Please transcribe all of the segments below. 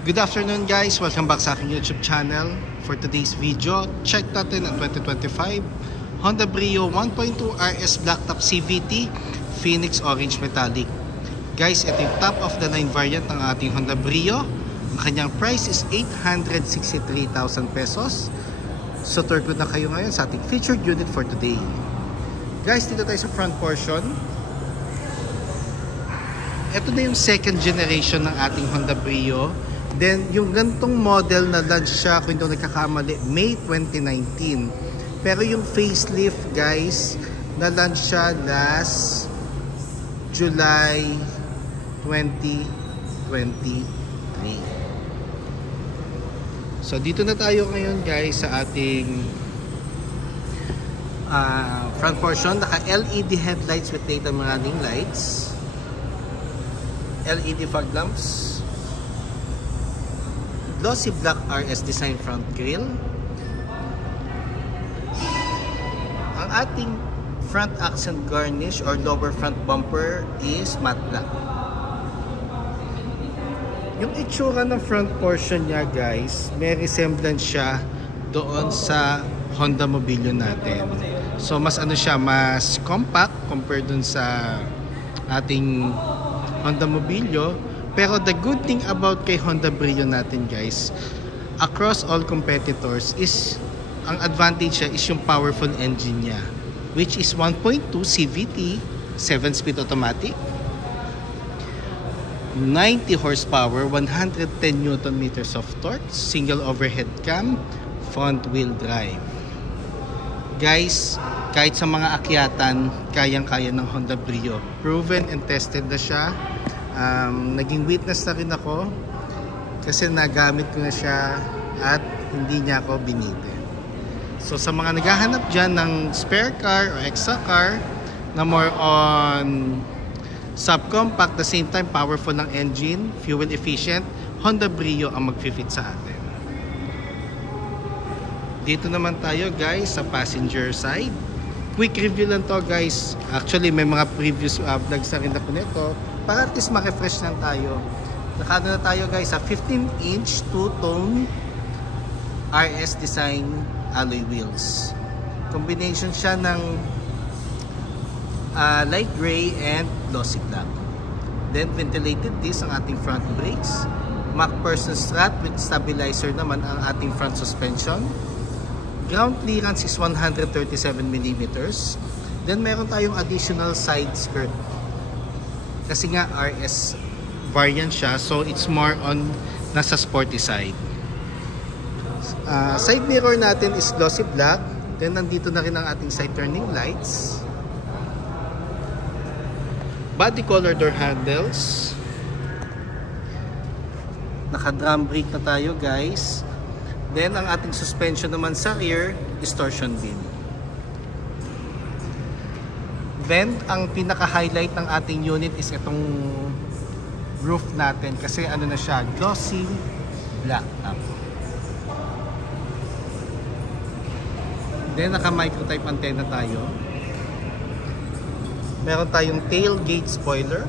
Good afternoon guys, welcome back sa aking YouTube channel. For today's video, check natin ang 2025 Honda Brio 1.2 RS Blacktop CVT Phoenix Orange Metallic. Guys, ito yung top of the line variant ng ating Honda Brio. Ang kanyang price is 863,000 pesos. So tour good na kayo ngayon sa ating featured unit for today. Guys, dito tayo sa front portion. Ito na yung second generation ng ating Honda Brio. Then, yung gantong model na launch siya, kung hindi nagkakamali, May 2019. Pero yung facelift, guys, na launch siya last July 2023. So, dito na tayo ngayon, guys, sa ating front portion. Naka-LED headlights with daytime running lights. LED fog lamps. Glossy black RS design front grille. Ang ating front accent garnish or lower front bumper is matte black. Yung itsura ng front portion niya, guys, may resemblance siya doon sa Honda Mobilio natin. So mas ano siya, mas compact compared dun sa ating Honda Mobilio. Pero the good thing about kay Honda Brio natin, guys, across all competitors is ang advantage niya is yung powerful engine niya, which is 1.2 CVT, 7-speed automatic, 90 horsepower, 110 Newton meters of torque, single overhead cam, front wheel drive. Guys, kahit sa mga akyatan, kayang-kaya ng Honda Brio. Proven and tested na siya. Naging witness na rin ako kasi nagamit ko na siya at hindi niya ako biniti. So sa mga naghahanap dyan ng spare car or extra car na more on subcompact, the same time powerful ng engine, fuel efficient, Honda Brio ang mag-fit sa atin. Dito naman tayo, guys, sa passenger side. Quick review lang to, guys. Actually may mga previous vlogs na rin ako nito para at least ma-refresh lang tayo. Nakano na tayo, guys, sa 15-inch two-tone RS design alloy wheels. Combination siya ng light gray and glossy black. Then ventilated disc ang ating front brakes. MacPherson strut with stabilizer naman ang ating front suspension. Ground clearance is 137mm. Then meron tayong additional side skirt. Kasi nga RS variant siya, so it's more on nasa sporty side. Side mirror natin is glossy black. Then nandito na rin ang ating side turning lights. Body color door handles. Naka drum brake na tayo, guys. Then ang ating suspension naman sa rear is torsion beam. Then ang pinaka-highlight ng ating unit is itong roof natin kasi ano na siya, glossy black top. Then naka-microtype antenna tayo. Meron tayong tailgate spoiler.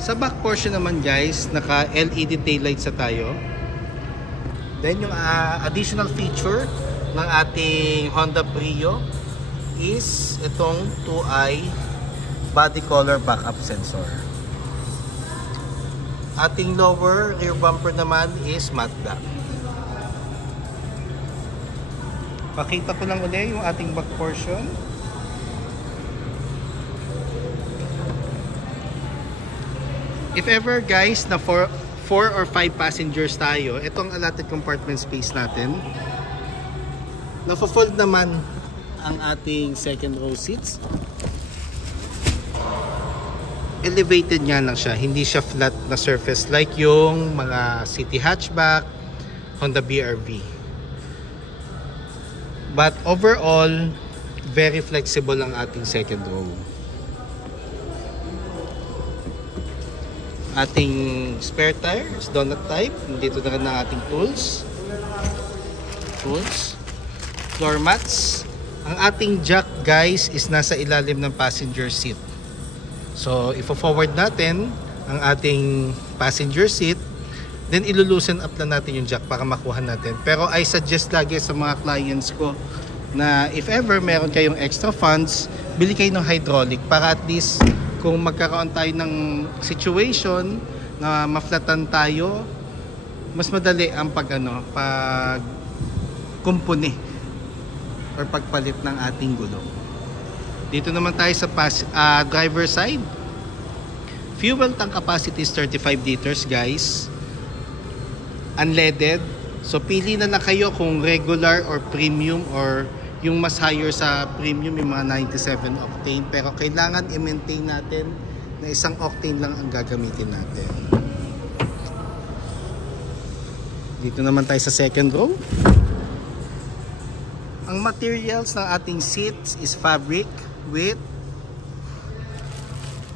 Sa back portion naman, guys, naka-LED taillights na tayo. Then yung additional feature ng ating Honda Brio is itong 2-eye body color backup sensor. Ating lower rear bumper naman is matte black. Pakita ko lang ulit yung ating back portion. If ever, guys, na 4 or 5 passengers tayo, itong allotted compartment space natin. Nafo-fold naman ang ating second row seats. Elevated nga lang siya, hindi siya flat na surface like yung mga city hatchback, Honda BR-V. But overall, very flexible ang ating second row. Ating spare tire is donut type. Dito na rin ang ating tools. Floor mats. Ang ating jack, guys, is nasa ilalim ng passenger seat. So, ifo-forward natin ang ating passenger seat. Then ilulusen up na natin yung jack para makuha natin. Pero I suggest lagi sa mga clients ko na if ever meron kayong extra funds, bili kayo ng hydraulic para at least kung magkakaroon tayo ng situation na maflatan tayo, mas madali ang pag kumpuni or pagpalit ng ating gulong. Dito naman tayo sa driver side. Fuel tank capacity is 35 liters guys. Unleaded. So pili na lang kayo kung regular or premium, or yung mas higher sa premium, yung mga 97 octane. Pero kailangan i-maintain natin na isang octane lang ang gagamitin natin. Dito naman tayo sa second row. Ang materials ng ating seats is fabric with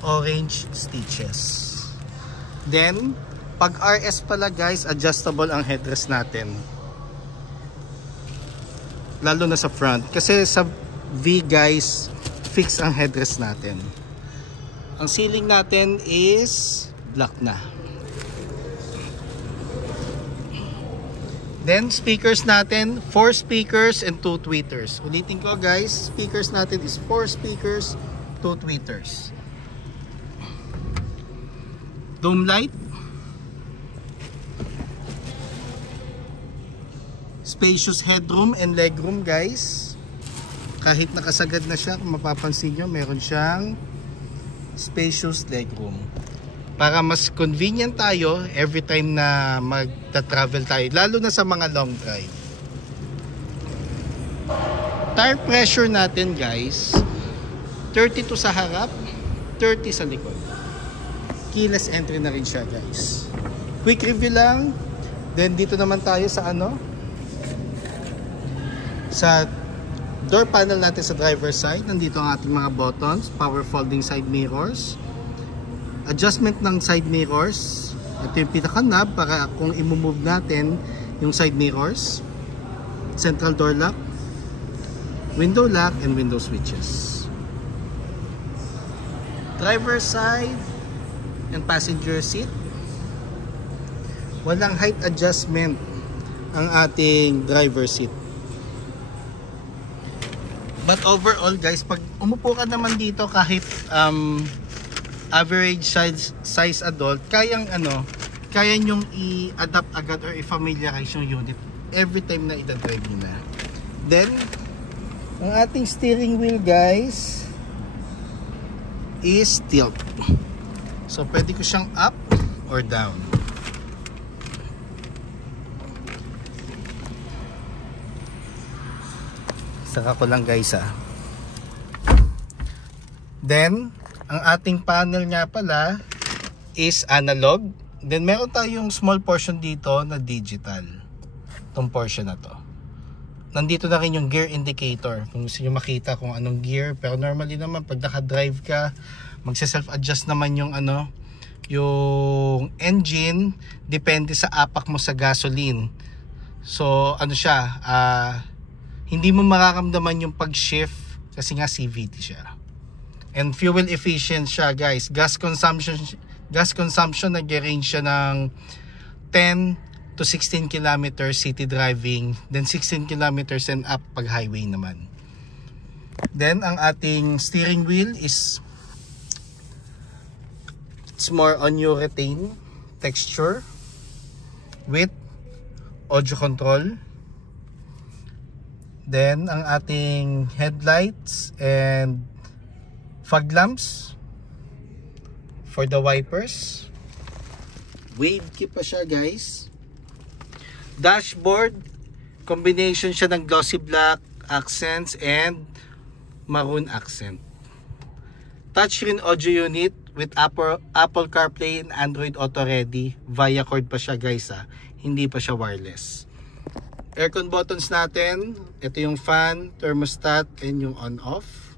orange stitches. Then pag RS pala guys, adjustable ang headrest natin. Lalo na sa front. Kasi sa V guys, fix ang headrest natin. Ang ceiling natin is black na. Then speakers natin, 4 speakers and 2 tweeters. Ulitin ko guys, speakers natin is 4 speakers, 2 tweeters. Dome light. Spacious headroom and legroom guys. Kahit nakasagad na siya, kung mapapansin nyo, meron siyang spacious legroom. Para mas convenient tayo every time na magta-travel tayo, lalo na sa mga long drive. Tire pressure natin guys, 32 sa harap, 30 sa likod. Keyless entry na rin siya guys. Quick review lang. Then dito naman tayo sa sa door panel natin sa driver side. Nandito ang ating mga buttons, power folding side mirrors, adjustment ng side mirrors. Ito yung pinaka knob para kung i-move natin yung side mirrors, central door lock, window lock, and window switches. Driver side and passenger seat, walang height adjustment ang ating driver seat. But overall guys, pag umupo ka naman dito, kahit average size adult, kaya nyong i-adapt agad or i-familiarize yung unit every time na ida-drive nyo na. Then ang ating steering wheel guys is tilt. So pwede ko siyang up or down. Saka ko lang guys Then ang ating panel nga pala is analog. Then meron tayong small portion dito na digital. Itong portion na to. Nandito na rin yung gear indicator. Kung gusto nyo makita kung anong gear. Pero normally naman pag naka-drive ka, magse-self-adjust naman yung yung engine. Depende sa apak mo sa gasoline. So siya, hindi mo mararamdaman yung pag-shift kasi nga CVT siya. And fuel efficient siya guys. Gas consumption nag-range siya ng 10 to 16 kilometers city driving, then 16 kilometers and up pag highway naman. Then ang ating steering wheel is it's more on urethane texture with audio control. Then ang ating headlights and fog lamps for the wipers. Wave key pa siya guys. Dashboard, combination siya ng glossy black accents and maroon accent. Touchscreen audio unit with Apple CarPlay and Android Auto Ready. Via cord pa siya guys hindi pa siya wireless. Aircon buttons natin, ito yung fan, thermostat, and yung on-off.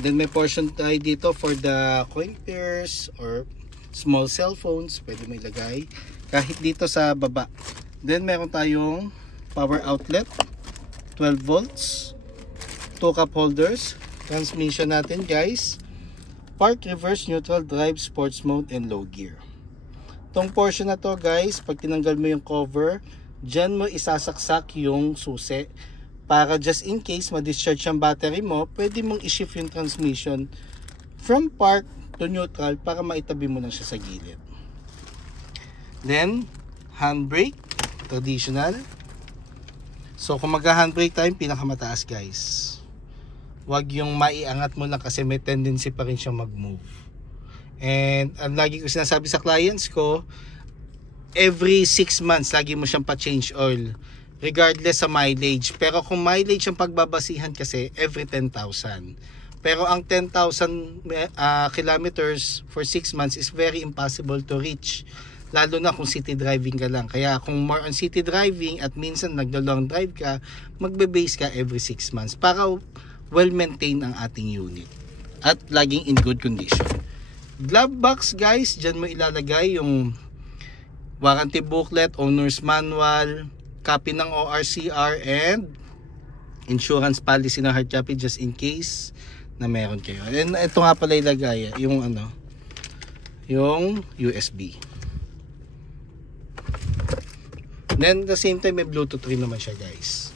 Then may portion tayo dito for the coin pairs or small cell phones, pwede may lagay. Kahit dito sa baba. Then meron tayong power outlet, 12 volts, 2 cup holders. Transmission natin guys, Park, reverse, neutral, drive, sports mode, and low gear. Tong portion na to guys, pag tinanggal mo yung cover, dyan mo isasaksak yung susi para just in case ma-discharge ang battery mo, pwede mong i-shift yung transmission from park to neutral para maitabi mo lang siya sa gilid. Then, handbrake, traditional. So kung magka-handbrake tayo, pinakamataas guys. Wag yung maiangat mo lang kasi may tendency pa rin siyang mag-move. And ang lagi ko sinasabi sa clients ko, every 6 months lagi mo siyang pa-change oil regardless sa mileage. Pero kung mileage ang pagbabasihan kasi, every 10,000. Pero ang 10,000 kilometers for 6 months is very impossible to reach. Lalo na kung city driving ka lang. Kaya kung more on city driving at minsan naglo-long drive ka, magbe-base ka every 6 months para well-maintained ang ating unit. At laging in good condition. Glove box guys, dyan mo ilalagay yung warranty booklet, owner's manual, copy ng ORCR, and insurance policy ng hard copy just in case na meron kayo. And ito nga pala ilagay yung yung USB. Then the same time may Bluetooth rin naman siya guys.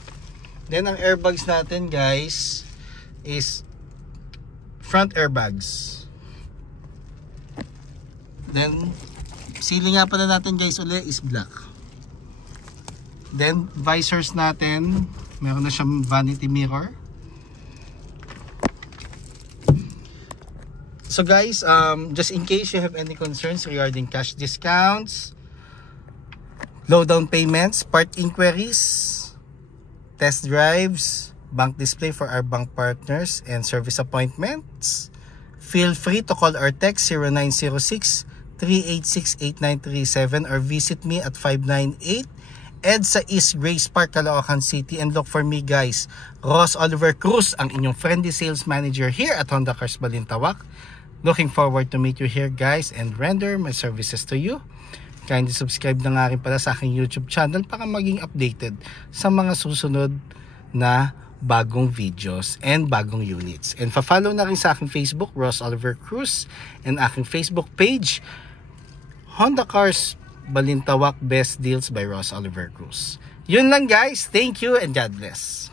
Then ang airbags natin guys is front airbags. Then ceiling nga pala natin guys uli is black. Then visors natin, meron na siyang vanity mirror. So guys, just in case you have any concerns regarding cash discounts, low down payments, part inquiries, test drives, bank display for our bank partners, and service appointments, feel free to call or text 0906-386-8937 or visit me at 598 EDSA East Grace Park, Caloocan City, and look for me guys, Ross Oliver Cruz, ang inyong friendly sales manager here at Honda Cars Balintawak. Looking forward to meet you here guys and render my services to you. Kindly subscribe na nga rin pala sa aking YouTube channel para maging updated sa mga susunod na bagong videos and bagong units. And pa-follow na rin sa aking Facebook, Ross Oliver Cruz, and aking Facebook page, Honda Cars Balintawak Best Deals by Ross Oliver Cruz. Yun lang guys. Thank you and God bless.